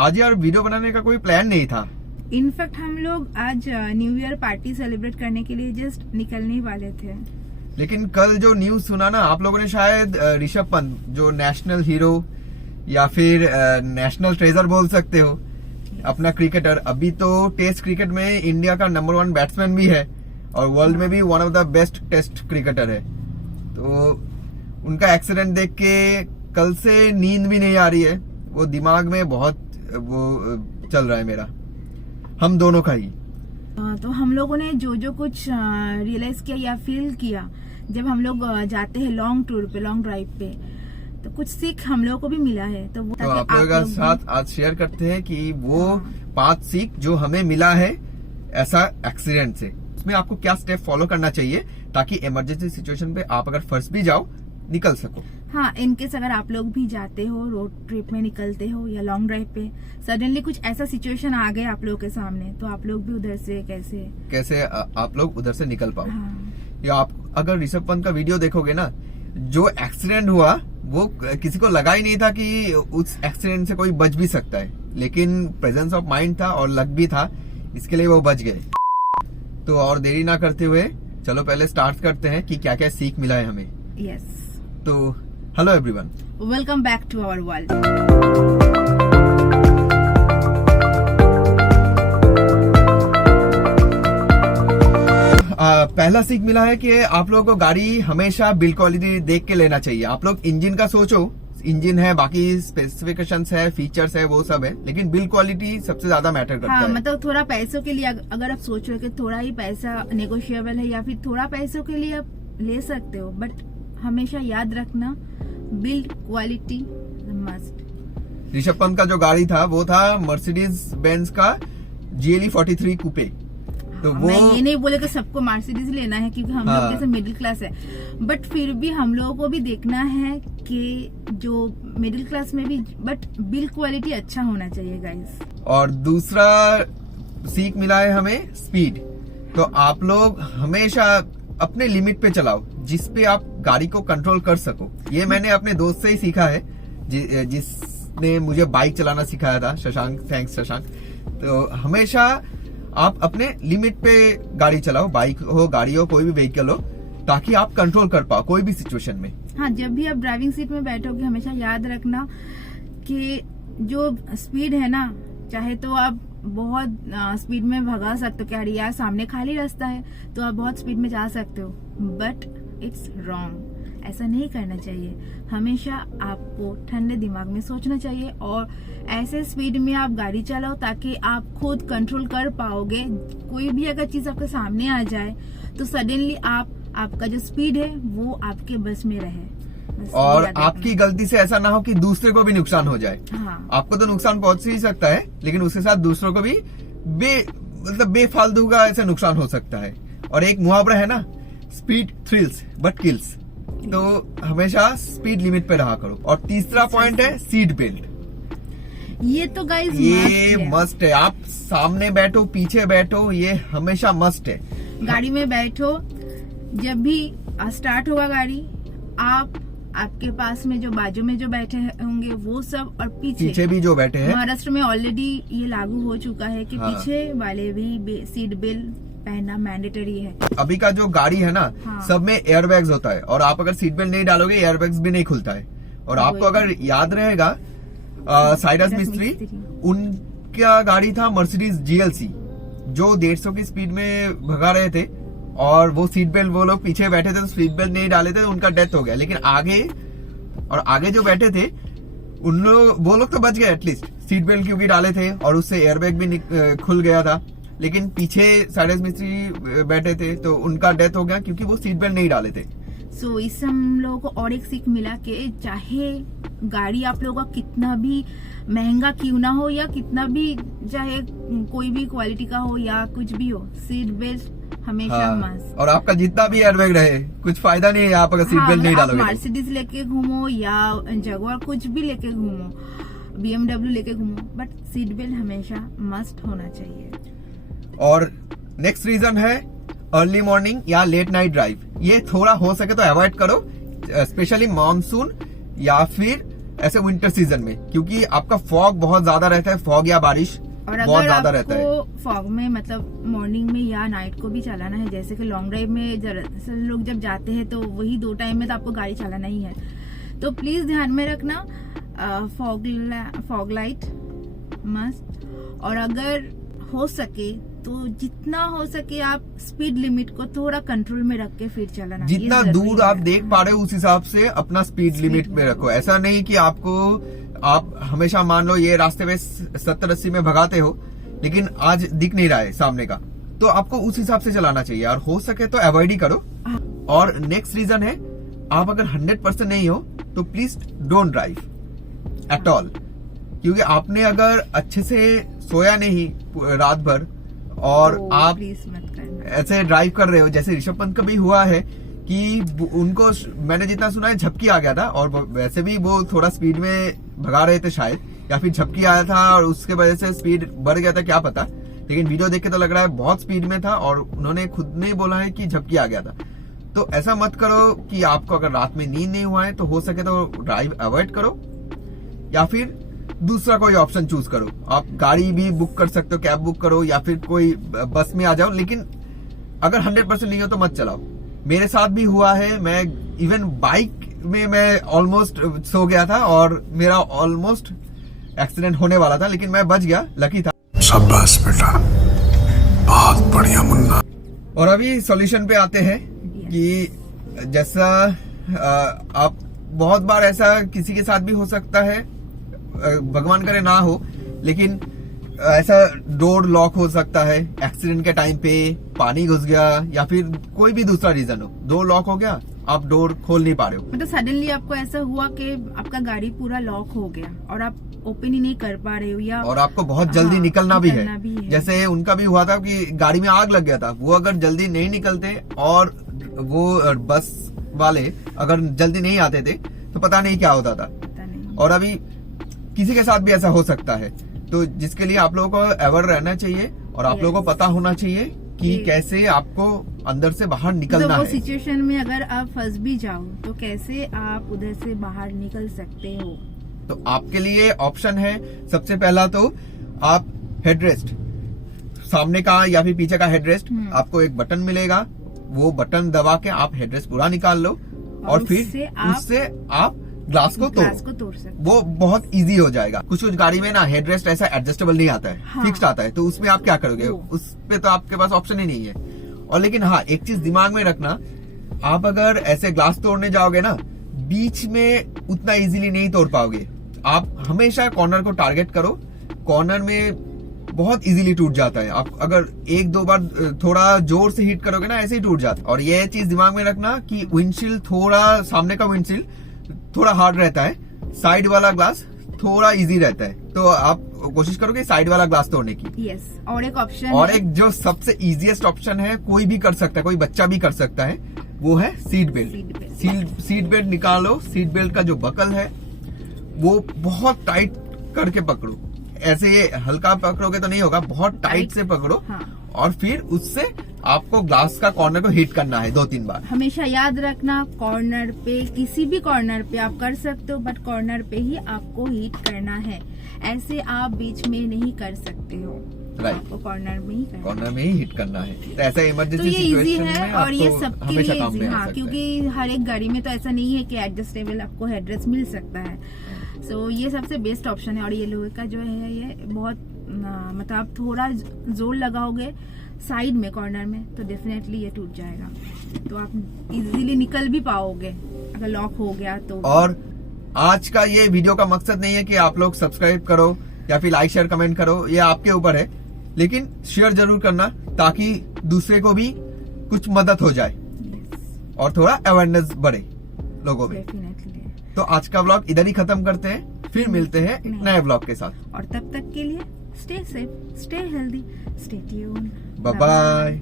आज यार वीडियो बनाने का कोई प्लान नहीं था। इनफैक्ट हम लोग आज न्यू ईयर पार्टी सेलिब्रेट करने के लिए जस्ट निकलने ही वाले थे, लेकिन कल जो न्यूज सुना ना आप लोगों ने, शायद ऋषभ पंत जो नेशनल हीरो या फिर नेशनल ट्रेजर बोल सकते हो, अपना क्रिकेटर, अभी तो टेस्ट क्रिकेट में इंडिया का नंबर 1 बैट्समैन भी है और वर्ल्ड में भी one of the best test cricketer है। तो उनका एक्सीडेंट देख के कल से नींद भी नहीं आ रही है, वो दिमाग में बहुत वो चल रहा है मेरा, हम दोनों का ही। तो हम लोगों ने जो कुछ रियलाइज किया या फील किया जब हम लोग जाते हैं लॉन्ग टूर पे, लॉन्ग ड्राइव पे, तो कुछ सीख हम लोगों को भी मिला है। तो वो आप लोगों के साथ आज शेयर करते हैं कि वो 5 सीख जो हमें मिला है ऐसा एक्सीडेंट से, उसमें आपको क्या स्टेप फॉलो करना चाहिए ताकि इमरजेंसी सिचुएशन पे आप अगर फंस भी जाओ निकल सको। हाँ, इनकेस अगर आप लोग भी जाते हो, रोड ट्रिप में निकलते हो या लॉन्ग ड्राइव पे, सडनली कुछ ऐसा सिचुएशन आ गया आप लोगों के सामने, तो आप लोग भी उधर से कैसे आप लोग उधर से निकल पाओ। हाँ। या आप अगर ऋषभ पंत का वीडियो देखोगे ना, जो एक्सीडेंट हुआ वो किसी को लगा ही नहीं था कि उस एक्सीडेंट से कोई बच भी सकता है, लेकिन प्रेजेंस ऑफ माइंड था और लक भी था, इसके लिए वो बच गए। तो और देरी ना करते हुए चलो पहले स्टार्ट करते हैं कि क्या क्या सीख मिला है हमें। यस। तो hello everyone, welcome back to our world. पहला सीख मिला है कि आप लोगों को गाड़ी हमेशा बिल्ड क्वालिटी देख के लेना चाहिए। आप लोग इंजन का सोचो, इंजन है, बाकी स्पेसिफिकेशंस है, फीचर्स है, वो सब है, लेकिन बिल्ड क्वालिटी सबसे ज्यादा मैटर करता है। मतलब थोड़ा पैसों के लिए अगर आप सोच रहे हो कि थोड़ा ही पैसा नेगोशिएबल है या फिर थोड़ा पैसों के लिए आप ले सकते हो, बट हमेशा याद रखना build quality must. Rishabh Pant का जो गाड़ी था वो था मर्सिडीज बेंज का GLE 43 कूपे। तो वो मैं ये नहीं बोले कि सबको मर्सिडीज लेना है क्योंकि हम लोग जैसे मिडिल क्लास है, बट फिर भी हम लोगों को भी देखना है कि जो मिडिल क्लास में भी बट बिल्ड क्वालिटी अच्छा होना चाहिए गाइस। और दूसरा सीख मिला है हमें स्पीड। तो आप लोग हमेशा अपने लिमिट पे चलाओ जिसपे आप गाड़ी को कंट्रोल कर सको। ये मैंने अपने दोस्त से ही सीखा है जिसने मुझे बाइक चलाना सिखाया था, शशांक, थैंक्स शशांक। तो हमेशा आप अपने लिमिट पे गाड़ी चलाओ, बाइक हो, गाड़ी हो, कोई भी व्हीकल हो, ताकि आप कंट्रोल कर पाओ कोई भी सिचुएशन में। हाँ, जब भी आप ड्राइविंग सीट में बैठोगे हमेशा याद रखना कि जो स्पीड है ना, चाहे तो आप बहुत स्पीड में भगा सकते हो कि अरे यार सामने खाली रास्ता है तो आप बहुत स्पीड में जा सकते हो, बट इट्स रॉन्ग। ऐसा नहीं करना चाहिए। हमेशा आपको ठंडे दिमाग में सोचना चाहिए और ऐसे स्पीड में आप गाड़ी चलाओ ताकि आप खुद कंट्रोल कर पाओगे। कोई भी अगर चीज आपके सामने आ जाए तो सडनली आपका जो स्पीड है वो आपके बस में रहे, और आपकी गलती से ऐसा ना हो कि दूसरे को भी नुकसान हो जाए। हाँ। आपको तो नुकसान पहुंच ही सकता है, लेकिन उसके साथ दूसरों को भी बेफालतू का ऐसे नुकसान हो सकता है। और एक मुहावरा है ना, स्पीड थ्रिल्स बट किल्स। तो हमेशा स्पीड लिमिट पे रहा करो। और तीसरा पॉइंट है सीट बेल्ट। ये तो गाइस ये मस्ट है। आप सामने बैठो, पीछे बैठो, ये हमेशा मस्ट है। गाड़ी में बैठो, जब भी स्टार्ट होगा गाड़ी, आपके पास में जो बाजू में जो बैठे होंगे वो सब, और पीछे भी जो बैठे हैं। महाराष्ट्र में ऑलरेडी ये लागू हो चुका है कि पीछे वाले भी सीट बेल्ट पहनना मैंडेटरी है। अभी का जो गाड़ी है ना, सब में एयरबैग्स होता है, और आप अगर सीट बेल्ट नहीं डालोगे एयरबैग्स भी नहीं खुलता है। और आपको अगर याद रहेगा, साइरस मिस्त्री, उनका गाड़ी था मर्सिडीज GLC जो 150 की स्पीड में भगा रहे थे, और वो सीट बेल्ट, वो लोग पीछे बैठे थे तो सीट बेल्ट नहीं डाले थे, उनका डेथ हो गया। लेकिन आगे जो बैठे थे वो लोग तो बच गए एटलीस्ट, सीट बेल्ट क्योंकि डाले थे और उससे एयरबैग भी खुल गया था। लेकिन पीछे साइरस मिस्त्री बैठे थे तो उनका डेथ हो गया क्योंकि वो सीट बेल्ट नहीं डाले थे। सो इससे हम लोगों को और एक सीख मिला कि चाहे गाड़ी आप लोगों का कितना भी महंगा क्यों ना हो या कितना भी चाहे कोई भी क्वालिटी का हो या कुछ भी हो, सीट बेल्ट हमेशा मस्त। और आपका जितना भी एयरबैग रहे कुछ फायदा नहीं है आप अगर सीट बेल्ट नहीं डालोगे। मर्सिडीज लेके घूमो या जगुआर कुछ भी लेके घूमो, BMW लेके घूमो, बट सीट बेल्ट हमेशा मस्ट होना चाहिए। और नेक्स्ट रीजन है अर्ली मॉर्निंग या लेट नाइट ड्राइव। ये थोड़ा हो सके तो अवॉइड करो, स्पेशली मानसून या फिर ऐसे विंटर सीजन में, क्योंकि आपका फॉग बहुत ज्यादा रहता है, फॉग या बारिश और बहुत अगर ज्यादा रहता है। आपको फॉग में मतलब मॉर्निंग में या नाइट को भी चलाना है, जैसे कि लॉन्ग ड्राइव में दरअसल लोग जब जाते हैं तो वही 2 टाइम में तो आपको गाड़ी चलाना ही है, तो प्लीज ध्यान में रखना फॉग लाइट मस्ट। और अगर हो सके तो जितना हो सके आप स्पीड लिमिट को थोड़ा कंट्रोल में रख के फिर चलाना। जितना ये जरूरी दूर है। आप देख पा रहे हो उस हिसाब से अपना स्पीड लिमिट में रखो। ऐसा नहीं कि आप हमेशा मान लो ये रास्ते पे 70-80 में भगाते हो, लेकिन आज दिख नहीं रहा है सामने का, तो आपको उस हिसाब से चलाना चाहिए और हो सके तो अवॉइड ही करो। और नेक्स्ट रीजन है, आप अगर 100% नहीं हो तो please don't drive at all, क्योंकि आपने अगर अच्छे से सोया नहीं रात भर और तो आप प्लीज मत करना। ऐसे ड्राइव कर रहे हो, जैसे ऋषभ पंत का भी हुआ है कि उनको मैंने जितना सुना है झपकी आ गया था, और वैसे भी वो थोड़ा स्पीड में भगा रहे थे शायद, या फिर झपकी आया था और उसके वजह से स्पीड बढ़ गया था, क्या पता, लेकिन वीडियो देख के तो लग रहा है बहुत स्पीड में था और उन्होंने खुद ने बोला है कि झपकी आ गया था। तो ऐसा मत करो कि आपको अगर रात में नींद नहीं हुआ है तो हो सके तो ड्राइव अवॉइड करो, या फिर दूसरा कोई ऑप्शन चूज करो। आप गाड़ी भी बुक कर सकते हो, कैब बुक करो या फिर कोई बस में आ जाओ, लेकिन अगर 100% नहीं हो तो मत चलाओ। मेरे साथ भी हुआ है, मैं इवन बाइक में मैं ऑलमोस्ट सो गया था और मेरा ऑलमोस्ट एक्सीडेंट होने वाला था, लेकिन मैं बच गया, लकी था। शाबाश बेटा, बहुत बढ़िया मुन्ना। और अभी सॉल्यूशन पे आते हैं कि जैसा आप बहुत बार ऐसा किसी के साथ भी हो सकता है, भगवान करे ना हो, लेकिन ऐसा डोर लॉक हो सकता है एक्सीडेंट के टाइम पे, पानी घुस गया या फिर कोई भी दूसरा रीजन हो, डोर लॉक हो गया, आप डोर खोल नहीं पा रहे हो। मतलब सडनली आपको ऐसा हुआ कि आपका गाड़ी पूरा लॉक हो गया और आप ओपन ही नहीं कर पा रहे हो, या और आपको बहुत जल्दी निकलना भी है। है। जैसे उनका भी हुआ था कि गाड़ी में आग लग गया था, वो अगर जल्दी नहीं निकलते और वो बस वाले अगर जल्दी नहीं आते थे तो पता नहीं क्या होता था। पता नहीं। और अभी किसी के साथ भी ऐसा हो सकता है, तो जिसके लिए आप लोगों को अवेयर रहना चाहिए और आप लोगों को पता होना चाहिए कि कैसे आपको अंदर से बाहर निकलना तो वो है। सिचुएशन में अगर आप फंस भी जाओ तो कैसे आप उधर से बाहर निकल सकते हो। तो आपके लिए ऑप्शन है, सबसे पहला तो आप हेडरेस्ट, सामने का या फिर पीछे का हेडरेस्ट, आपको एक बटन मिलेगा, वो बटन दबा के आप हेडरेस्ट पूरा निकाल लो और फिर उससे आप ग्लास को तोड़ सकते। वो बहुत इजी हो जाएगा। कुछ गाड़ी में ना हेडरेस्ट ऐसा एडजस्टेबल नहीं आता है, हाँ। फिक्स्ड आता है, तो उसमें आप क्या करोगे, उस पे तो आपके पास ऑप्शन ही नहीं है। और लेकिन हाँ, एक चीज दिमाग में रखना, आप अगर ऐसे ग्लास तोड़ने जाओगे ना, बीच में उतना इजीली नहीं तोड़ पाओगे। आप हमेशा कॉर्नर को टारगेट करो, कॉर्नर में बहुत इजीली टूट जाता है। आप अगर 1-2 बार थोड़ा जोर से हिट करोगे ना, ऐसे ही टूट जाता है। और ये चीज दिमाग में रखना कि विंडशील्ड थोड़ा, सामने का विंडशील्ड थोड़ा हार्ड रहता है, साइड वाला ग्लास थोड़ा इजी रहता है, तो आप कोशिश करोगे साइड वाला ग्लास तोड़ने की। यस। और एक ऑप्शन, और एक जो सबसे इजीएस्ट ऑप्शन है, कोई भी कर सकता है, कोई बच्चा भी कर सकता है, वो है सीट बेल्ट। सीट बेल्ट निकालो, सीट बेल्ट का जो बकल है वो बहुत टाइट करके पकड़ो, ऐसे हल्का पकड़ोगे तो नहीं होगा, बहुत टाइट से पकड़ो। हाँ। और फिर उससे आपको ग्लास का कॉर्नर को हिट करना है 2-3 बार। हमेशा याद रखना, कॉर्नर पे, किसी भी कॉर्नर पे आप कर सकते हो, बट कॉर्नर पे ही आपको हिट करना है, ऐसे आप बीच में नहीं कर सकते हो। राइट, आपको कॉर्नर में ही करना है। कॉर्नर में ही हिट करना है। तो ऐसा तो इमरजेंसी ये इजी सिचुएशन है में और ये आपको सबके हमेशा लिए काम में इजी। आ हाँ, सकता है। क्योंकि हर एक गाड़ी में तो ऐसा नहीं है कि एडजस्टेबल आपको हेडरेस्ट मिल सकता है। सो ये सबसे बेस्ट ऑप्शन है। और ये लोहे का जो है ये बहुत मतलब आप थोड़ा जोर लगाओगे साइड में, कॉर्नर में, तो डेफिनेटली ये टूट जाएगा, तो आप इजीली निकल भी पाओगे अगर लॉक हो गया तो। और आज का ये वीडियो का मकसद नहीं है कि आप लोग सब्सक्राइब करो या फिर लाइक शेयर कमेंट करो, ये आपके ऊपर है, लेकिन शेयर जरूर करना ताकि दूसरे को भी कुछ मदद हो जाए और थोड़ा अवेयरनेस बढ़े लोगों में। डेफिनेटली। तो आज का व्लॉग इधर ही खत्म करते हैं, फिर मिलते हैं एक नए व्लॉग के साथ। और तब तक के लिए stay safe, stay healthy, stay tune, bye bye.